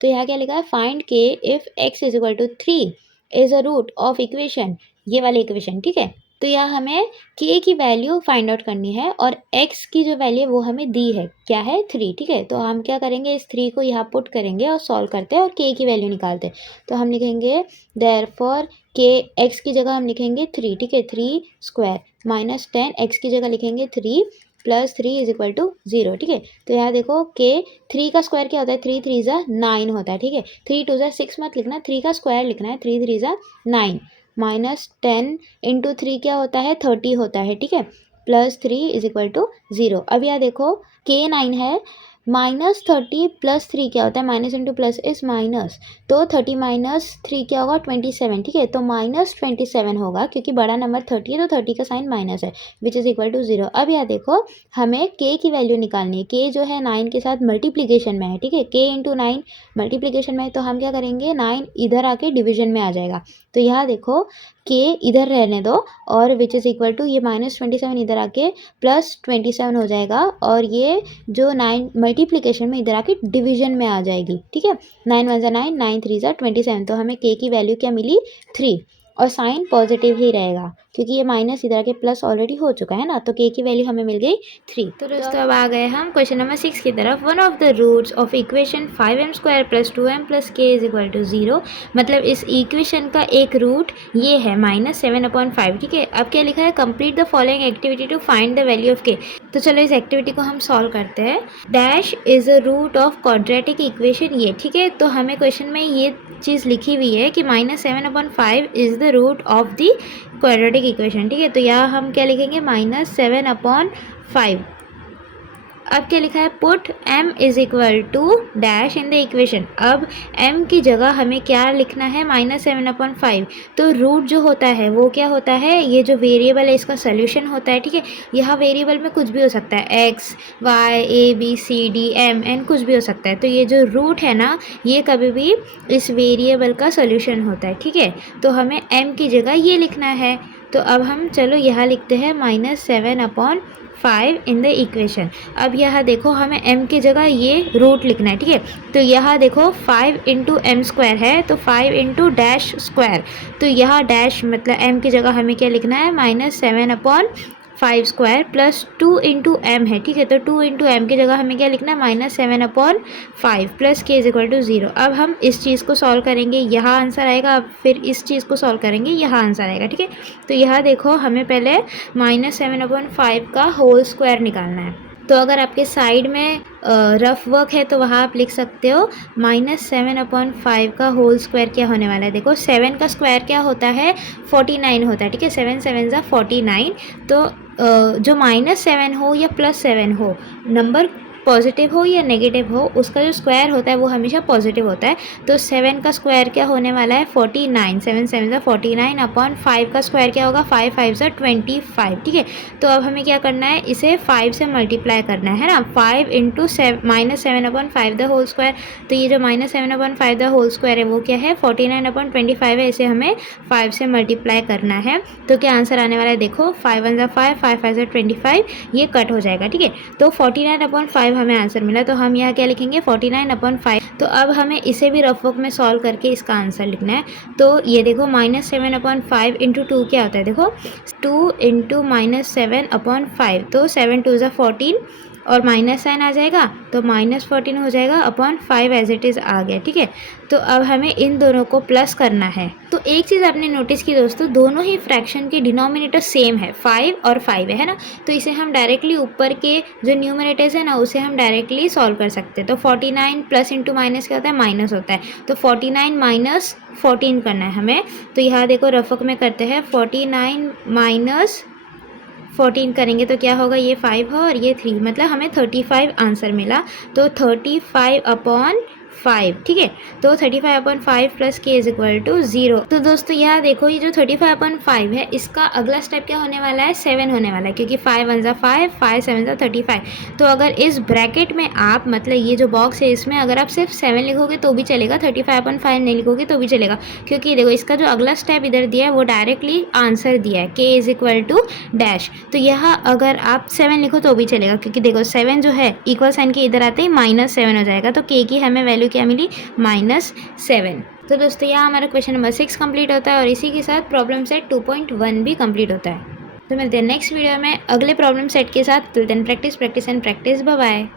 तो यहाँ क्या लिखा है, find k if x is equal to 3 is a root of equation, ये वाली इक्वेशन, ठीक है। तो यहाँ हमें k की वैल्यू फाइंड आउट करनी है और x की जो वैल्यू है वो हमें दी है, क्या है 3, ठीक है। तो हम क्या करेंगे, इस 3 को यहाँ पुट करेंगे और सॉल्व करते हैं और k की वैल्यू निकालते हैं। तो हम लिखेंगे देयरफॉर k, x की जगह हम लिखेंगे 3, ठीक है, 3 स्क्वायर माइनस 10, x की जगह लिखेंगे 3 प्लस 3 इज इक्वल टू 0, ठीक है। तो यहाँ देखो के 3 का स्क्वायर क्या होता है, 3 3 ज़ा 9 होता है, ठीक है। 3 2 ज़ा 6 मत लिखना, 3 का स्क्वायर लिखना है, 3 3 ज़ा 9 माइनस 10 इंटू 3 क्या होता है, 30 होता है, ठीक है, प्लस 3 इज इक्वल टू 0। अब यहाँ देखो के 9 है, माइनस 30 प्लस 3 क्या होता है, minus into plus is minus, तो 30 माइनस 3 क्या होगा 27, ठीक है। तो माइनस 27 होगा क्योंकि बड़ा नंबर 30 है तो 30 का साइन माइनस है, विच इज़ इक्वल टू 0। अब यहाँ देखो हमें k की वैल्यू निकालनी है, k जो है 9 के साथ मल्टीप्लीकेशन में है, ठीक है, k इंटू 9 मल्टीप्लीकेशन में है, तो हम क्या करेंगे 9 इधर आके डिवीजन में आ जाएगा। तो यहाँ देखो k इधर रहने दो और विच इज़ इक्वल टू ये माइनस 27 इधर आके प्लस 27 हो जाएगा और ये जो 9 मल्टीप्लिकेशन में इधर आके डिवीजन में आ जाएगी, ठीक है। 9 1 ज़ा 9, 9 3 ज़ा 27, तो हमें k की वैल्यू क्या मिली 3 और साइन पॉजिटिव ही रहेगा क्योंकि ये माइनस इधर आके प्लस ऑलरेडी हो चुका है ना, तो k की वैल्यू हमें मिल गई 3। तो दोस्तों अब आ गए हम क्वेश्चन नंबर 6 की तरफ। One of the roots of equation 5m² plus 2m plus k is equal to 0, मतलब इस इक्वेशन का एक रूट ये है -7/5, ठीक है। अब क्या लिखा है, complete the following activity to find the value of k। तो चलो इस एक्टिविटी को हम सॉल्व करते हैं। Dash is a root of quadratic equation, ये ठीक है। तो हमें क्वेश्चन में ये चीज़ लिखी हुई है कि -7/5 is the root of the quadratic equation, ठीक है। तो यहाँ हम क्या लिखेंगे -7/5। अब क्या लिखा है, put m is equal to dash in the equation. अब m की जगह हमें क्या लिखना है, -7/5। तो रूट जो होता है वो क्या होता है, ये जो वेरिएबल है इसका सोल्यूशन होता है, ठीक है। यहाँ वेरिएबल में कुछ भी हो सकता है, x y a b c d m n कुछ भी हो सकता है। तो ये जो रूट है ना, ये कभी भी इस वेरिएबल का सोल्यूशन होता है, ठीक है। तो हमें m की जगह ये लिखना है। तो अब हम चलो यहाँ लिखते हैं -7/5 इन द इक्वेशन। अब यहाँ देखो हमें m की जगह ये रूट लिखना है, ठीक है। तो यहाँ देखो 5 इंटू एम स्क्वायर है, तो 5 इंटू डैश स्क्वायर, तो यहाँ डैश मतलब m की जगह हमें क्या लिखना है, -7/5 स्क्वायर प्लस 2 इंटू एम है, ठीक है। तो 2 इंटू एम की जगह हमें क्या लिखना है, -7/5 plus k is equal to 0। अब हम इस चीज़ को सॉल्व करेंगे, यहाँ आंसर आएगा, अब फिर इस चीज़ को सॉल्व करेंगे, यहाँ आंसर आएगा, ठीक है। तो यहाँ देखो हमें पहले -7/5 का होल स्क्वायर निकालना है। तो अगर आपके साइड में रफ वर्क है तो वहाँ आप लिख सकते हो -7/5 का होल स्क्वायर क्या होने वाला है। देखो 7 का स्क्वायर क्या होता है, 49 होता है, ठीक है। 7 7 ज़ा 49। तो जो -7 हो या +7 हो, नंबर पॉजिटिव हो या नेगेटिव हो, उसका जो स्क्वायर होता है वो हमेशा पॉजिटिव होता है। तो 7 का स्क्वायर क्या होने वाला है, 49, 7 7 ज़ा 49 अपॉन 5 का स्क्वायर क्या होगा, 5 5 ज़ा 25, ठीक है। तो अब हमें क्या करना है, इसे 5 से मल्टीप्लाई करना है ना, 5 इंटू -7/5 द होल स्क्वायर। तो ये जो -7/5 द होल स्क्वायर है वो क्या है, 49/25 है, इसे हमें 5 से मल्टीप्लाई करना है। तो क्या आंसर आने वाला है, देखो 5 1 ज़ा 5, 5 5 ज़ा 25, ये कट हो जाएगा, ठीक है। तो 49/5 हमें आंसर मिला, तो हम यहाँ क्या लिखेंगे 49/5। तो अब हमें इसे भी रफ वर्क में सॉल्व करके इसका आंसर लिखना है। तो ये देखो -7/5 इंटू 2 क्या होता है, देखो 2 इंटू -7/5, तो 7 2 ज़ा 14 और माइनस साइन आ जाएगा, तो -14 हो जाएगा अपॉन 5 एज इट इज़ आ गया, ठीक है। तो अब हमें इन दोनों को प्लस करना है। तो एक चीज़ आपने नोटिस की दोस्तों, दोनों ही फ्रैक्शन के डिनोमिनेटर सेम है, 5 और 5 है ना। तो इसे हम डायरेक्टली ऊपर के जो न्यूमरेटर्स है ना, उसे हम डायरेक्टली सॉल्व कर सकते हैं। तो 49 प्लस इंटू माइनस क्या होता है, माइनस होता है। तो 49 माइनस 14 करना है हमें। तो यहाँ देखो रफक में करते हैं, 49 माइनस 14 करेंगे तो क्या होगा, ये 5 है और ये 3, मतलब हमें 35 आंसर मिला। तो 35/5, ठीक है। तो 35/5 plus k is equal to 0। तो दोस्तों यहाँ देखो, ये जो 35/5 है, इसका अगला स्टेप क्या होने वाला है, 7 होने वाला है, क्योंकि 5 1 ज़ा 5, 5 7 ज़ा 35। तो अगर इस ब्रैकेट में आप, मतलब ये जो बॉक्स है इसमें अगर आप सिर्फ 7 लिखोगे तो भी चलेगा, 35/5 नहीं लिखोगे तो भी चलेगा, क्योंकि देखो इसका जो अगला स्टेप इधर दिया है वो डायरेक्टली आंसर दिया है, k is equal to dash. तो यहाँ अगर आप 7 लिखो तो भी चलेगा, क्योंकि देखो 7 जो है इक्वल साइन के इधर आते ही -7 हो जाएगा, तो k की हमें वैल्यू क्या मिली -7। तो दोस्तों यहाँ हमारा क्वेश्चन नंबर 6 कंप्लीट होता है और इसी के साथ प्रॉब्लम सेट 2.1 भी कंप्लीट होता है। तो मिलते हैं नेक्स्ट वीडियो में अगले प्रॉब्लम सेट के साथ। Till then practice practice and practice. Bye bye.